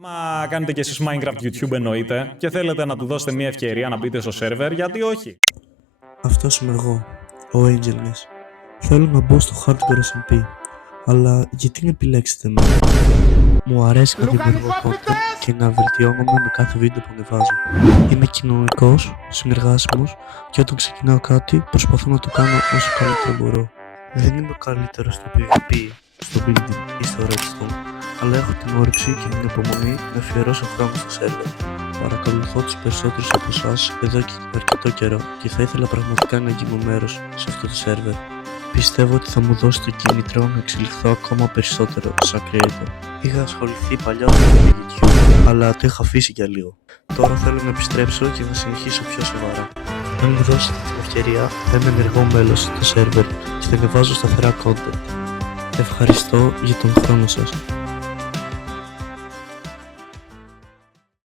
Μα κάνετε κι εσείς Minecraft YouTube εννοείται και θέλετε να του δώσετε μια ευκαιρία να μπείτε στο σερβερ, γιατί όχι? Αυτός είμαι εγώ, ο Angelness. Θέλω να μπω στο Hardcore SMP, αλλά γιατί να επιλέξετε με? Μου αρέσει να δημιουργώ content και να βελτιώνομαι με κάθε βίντεο που ανεβάζω. Είμαι κοινωνικός, συνεργάσιμος και όταν ξεκινάω κάτι προσπαθώ να το κάνω όσο καλύτερο μπορώ. Δεν είμαι ο καλύτερος στο PvP, στο building ή στο redstone, αλλά έχω την όρεξη και την υπομονή να αφιερώσω χρόνο στο server. Παρακολουθώ τους περισσότερους από εσάς εδώ και αρκετό καιρό και θα ήθελα πραγματικά να γίνω μέρος σε αυτό το server. Πιστεύω ότι θα μου δώσει το κίνητρο να εξελιχθώ ακόμα περισσότερο σαν creator. Είχα ασχοληθεί παλιότερα με YouTube, αλλά το είχα αφήσει για λίγο. Τώρα θέλω να επιστρέψω και να συνεχίσω πιο σοβαρά. Αν μου δώσετε την ευκαιρία, θα είμαι ενεργό μέλος στο server και θα ανεβάζω σταθερά content. Ευχαριστώ για τον χρόνο σας.